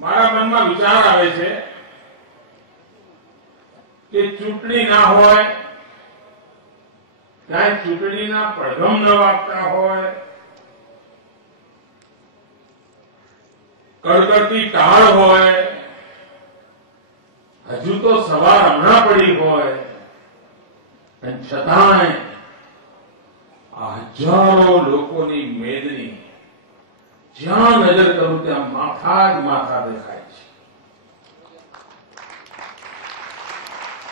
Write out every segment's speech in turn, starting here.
મારા મનમાં વિચાર આવે છે કે ચૂંટણી ના હોય, ક્યાંય ચૂંટણીના પડઘમ ન વાગતા હોય, કડકડતી ટાળ હોય, હજુ તો સવાર હમણાં પડી હોય, અને છતાંય આ હજારો લોકોની મેદની જ્યાં નજર કરું ત્યાં માથા જ માથા દેખાય છે.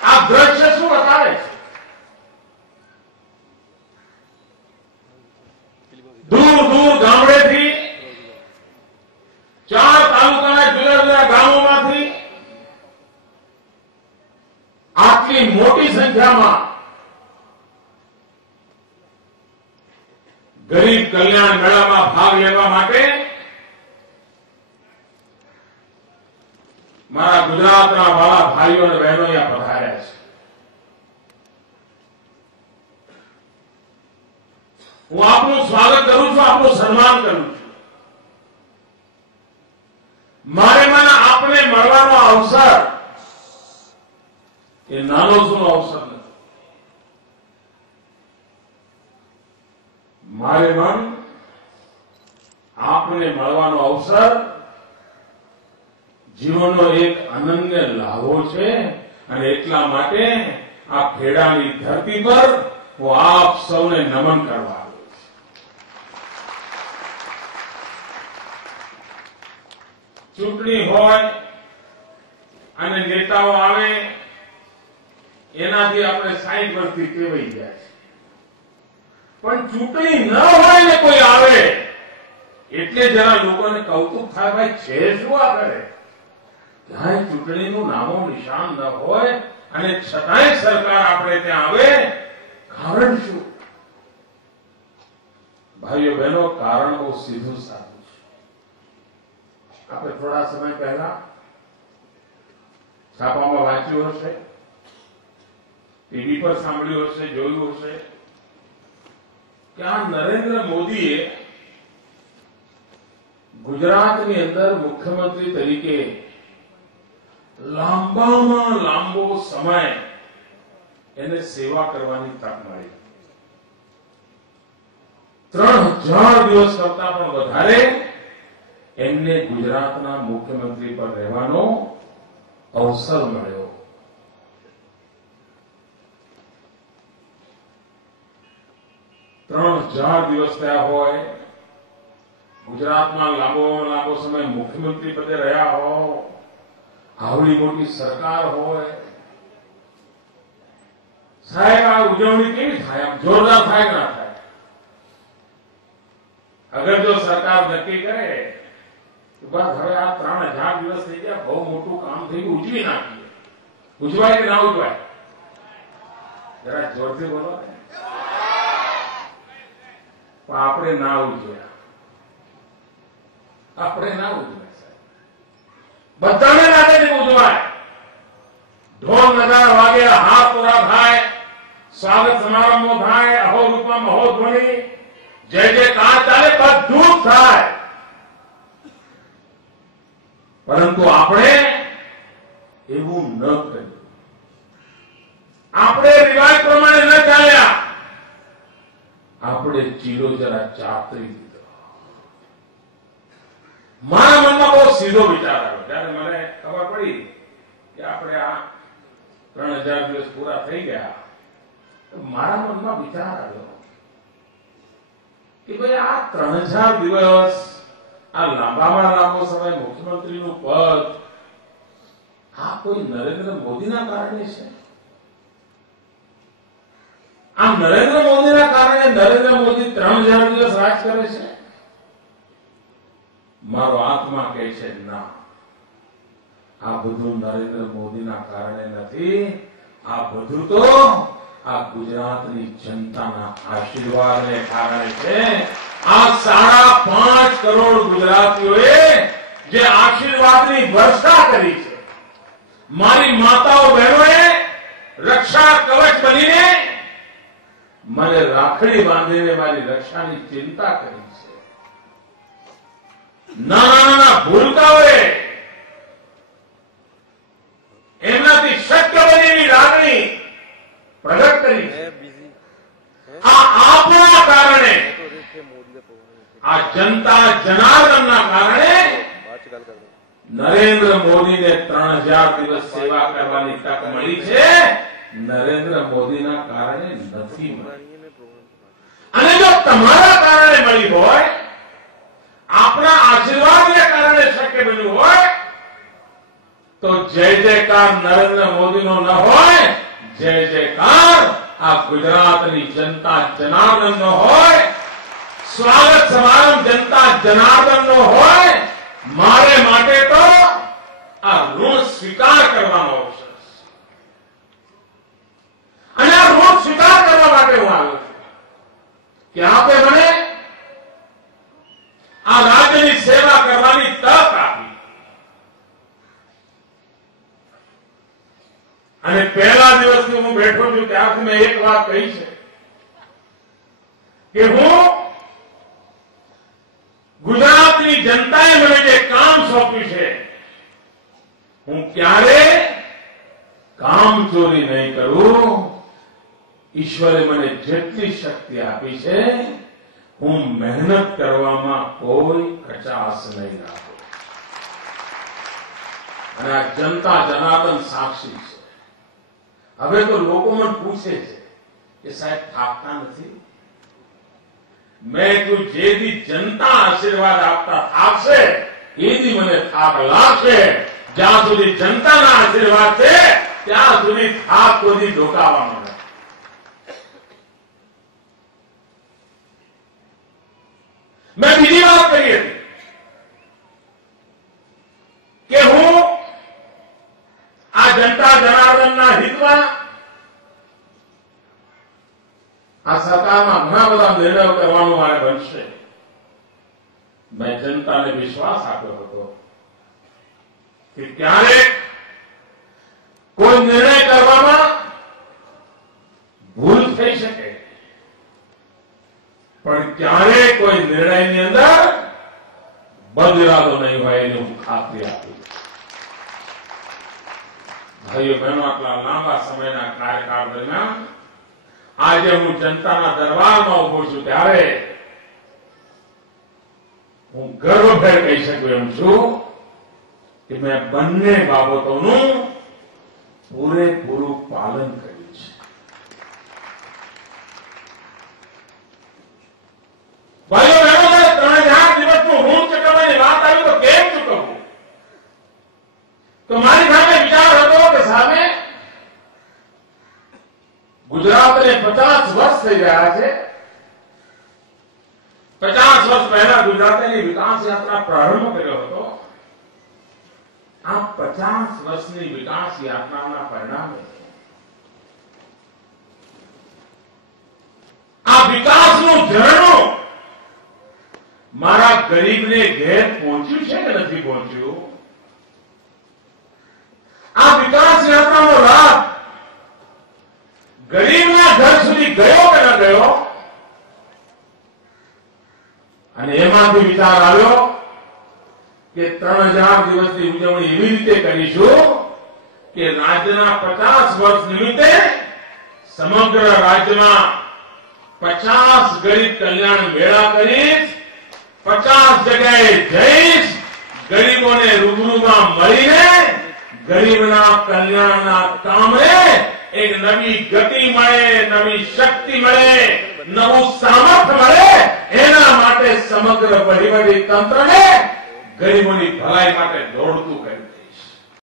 આ દ્રશ્ય શું બતાવે છે? દૂર દૂર ગામડેથી, 4 તાલુકાના જુદા જુદા ગામોમાંથી આટલી મોટી સંખ્યામાં ગરીબ કલ્યાણ મેળામાં ભાગ લેવા માટે મારા ગુજરાતના વાળા ભાઈઓ અને બહેનો અહીંયા પધાર્યા છે. હું આપનું સ્વાગત કરું છું, આપનું સન્માન કરું છું. મારે મને આપને મળવાનો અવસર એ નાનો સૂનો અવસર નથી. મારે મન આપને મળવાનો અવસર જીવનનો એક અનન્ય લાભો છે, અને એટલા માટે આ ખેડાની ધરતી પર હું આપ સૌને નમન કરવા આવ્યો છું. ચૂંટણી હોય અને નેતાઓ આવે એનાથી આપણે 60 વર્ષથી ટેવાઈ ગયા છે. પણ ચૂંટણી ન હોય ને કોઈ આવે એટલે જરા લોકોને કૌતુક થાય, ભાઈ છે શું આ કરે? ક્યાંય ચૂંટણીનું નામો નિશાન ન હોય અને છતાંય સરકાર આપણે ત્યાં આવે, કારણ શું? ભાઈઓ બહેનો, કારણ બહુ સીધું સાધું છે. આપણે થોડા સમય પહેલા છાપામાં વાંચ્યું હશે, ટીવી પર સાંભળ્યું હશે, જોયું હશે કે આ નરેન્દ્ર મોદીએ ગુજરાતની અંદર મુખ્યમંત્રી તરીકે લાંબામાં લાંબો સમય એને સેવા કરવાની તક મળી. 3000 દિવસ કરતા પણ વધારે એમને ગુજરાતના મુખ્યમંત્રી પર રહેવાનો અવસર મળ્યો. ત્રણ 4 દિવસ થયા હોય, ગુજરાતમાં લાંબો સમય મુખ્યમંત્રી પદે રહ્યા હો, આવડી મોટી સરકાર હોય, સાહેબ આ ઉજવણી કેવી થાય? આમ જોરદાર થાય કે ના થાય? અગર જો સરકાર નક્કી કરે કે બસ હવે આ 3000 દિવસ થઈ ગયા, બહુ મોટું કામ થઈ ગયું, ઉજવી નાખીએ. ઉજવાય કે ના ઉજવાય? જરા જોરથી બોલો ને. પણ આપણે ના ઉજવ્યા, આપણે ના ઉજવાય. બધાને લાગે છે ઉજવાય. ઢોલ નગારા વાગે, હાથ પૂરા થાય, સ્વાગત સમારંભો થાય, અહો રૂપમાં મહો ધ્વનિ, જય જયકાર ચાલે, બધું જ થાય. પરંતુ આપણે એવું ન કર્યું. આપણે રિવાજ પ્રમાણે ન ચાલ્યા. આપણે ચીલો જરા ચાતરી દીધો. મારા મનમાં બહુ સીધો વિચાર આવ્યો જયારે મને ખબર પડી કે આપણે આ 3000 દિવસ પૂરા થઈ ગયા. તો મારા મનમાં વિચાર આવ્યો કે ભાઈ આ 3000 દિવસ, આ લાંબામાં લાંબો સમય મુખ્યમંત્રીનું પદ, આ કોઈ નરેન્દ્ર મોદીના કારણે છે? આમ નરેન્દ્ર મોદીના કારણે નરેન્દ્ર મોદી 3000 દિવસ રાજ કરે છે? મારો આત્મા કહે છે ના, આ બધું નરેન્દ્ર મોદીના કારણે નથી. આ બધું તો આ ગુજરાતની જનતાના આશીર્વાદને કારણે છે. આ 5.5 કરોડ ગુજરાતીઓએ જે આશીર્વાદની વર્ષા કરી છે, મારી માતાઓ બહેનોએ રક્ષા કવચ બનીને મને રાખડી બાંધીને મારી રક્ષાની ચિંતા કરી છે. નાના ભૂલકાઓએ નરેન્દ્ર મોદીને 3000 દિવસ સેવા કરવાની તક મળી છે, નરેન્દ્ર મોદીના કારણે નથી મળી. અને જો તમારા કારણે મળી હોય, આપણા આશીર્વાદને કારણે શક્ય બન્યું હોય, તો જય જયકાર નરેન્દ્ર મોદીનો ન હોય, જય જયકાર આ ગુજરાતની જનતા જનાર્દનનો હોય, સ્વાગત સમારંભ જનતા જનાર્દનનો હોય. મારે માટે તો આ ઋણ સ્વીકાર કરવાનો અવસર છે. અને આ ઋણ સ્વીકાર કરવા માટે હું આવ્યો છું કે આપે મને આ રાજ્યની સેવા કરવાની તક આપી. અને પહેલા દિવસથી હું બેઠો છું ત્યારથી મેં એક વાત કહી છે કે હું ગુજરાતની જનતાએ મને જે કામ સોંપ્યું છે, હું ક્યારે કામ ચોરી નહીં કરું. ઈશ્વરે મને જેટલી શક્તિ આપી છે, હું મહેનત કરવામાં કોઈ કચાશ નહીં રાખું. અને આ જનતા જનાર્દન સાક્ષી છે. હવે તો લોકો મને પૂછે છે કે સાહેબ થાકતા નથી? મેં તું જેથી જનતા આશીર્વાદ આપતા થાકશે, એથી મને થાક લાગશે. જ્યાં સુધી જનતાના આશીર્વાદ છે, ત્યાં સુધી થાક કોઈ ઢોકાવાનો નથી. મેં બીજી વાત કરી હતી કે હું આ જનતા જનાર્દનના હિતમાં આ સરકારમાં ઘણા બધા નિર્ણયો કરવાનું મારે બનશે. મેં જનતાને વિશ્વાસ આપ્યો હતો કે ક્યારેક કોઈ નિર્ણય કરવામાં ભૂલ થઈ શકે, પણ ક્યારેય કોઈ નિર્ણયની અંદર બદલાવો નહીં હોય એની હું ખાતરી આપી. ભાઈઓ બહેનો, આટલા લાંબા સમયના કાર્યકાળ દરમિયાન આજે હું જનતાના દરબારમાં ઉભો છું, ત્યારે હું ગર્વભેર કહી શકું એમ છું કે મેં બંને બાબતોનું પૂરેપૂરું પાલન કર્યું છે. ભાઈઓ બહેનો, 3000 દિવસનું ઋણ ચૂકવવાની વાત આવી તો કેમ ચૂકવવું? તો મારી સામે વિચાર હતો કે સામે ગુજરાતને 50 વર્ષ થઈ ગયા છે. 50 વર્ષ પહેલા ગુજરાતની વિકાસ યાત્રા પ્રારંભ કર્યો હતો. આ 50 વર્ષની વિકાસ યાત્રાના પરિણામે આ વિકાસનું ઝરણું મારા ગરીબને ઘેર પહોંચ્યું છે કે નથી પહોંચ્યું? આ વિકાસ યાત્રાનો લાભ ગરીબના ઘર સુધી ગયો કે ન ગયો? અને એમાંથી વિચાર આવ્યો કે 3000 દિવસની ઉજવણી એવી રીતે કરીશું કે રાજ્યના 50 વર્ષ નિમિત્તે સમગ્ર રાજ્યમાં 50 ગરીબ કલ્યાણ મેળા કરીશ. 50 જગ્યાએ જઈશ, ગરીબોને રૂબરૂમાં મળીને ગરીબના કલ્યાણના કામને એક નવી ગતિ મળે, નવી શક્તિ મળે, નવું સામર્થ્ય મળે, એના માટે સમગ્ર વહીવટી તંત્રને ગરીબોની ભલાઈ માટે દોડતું કરે.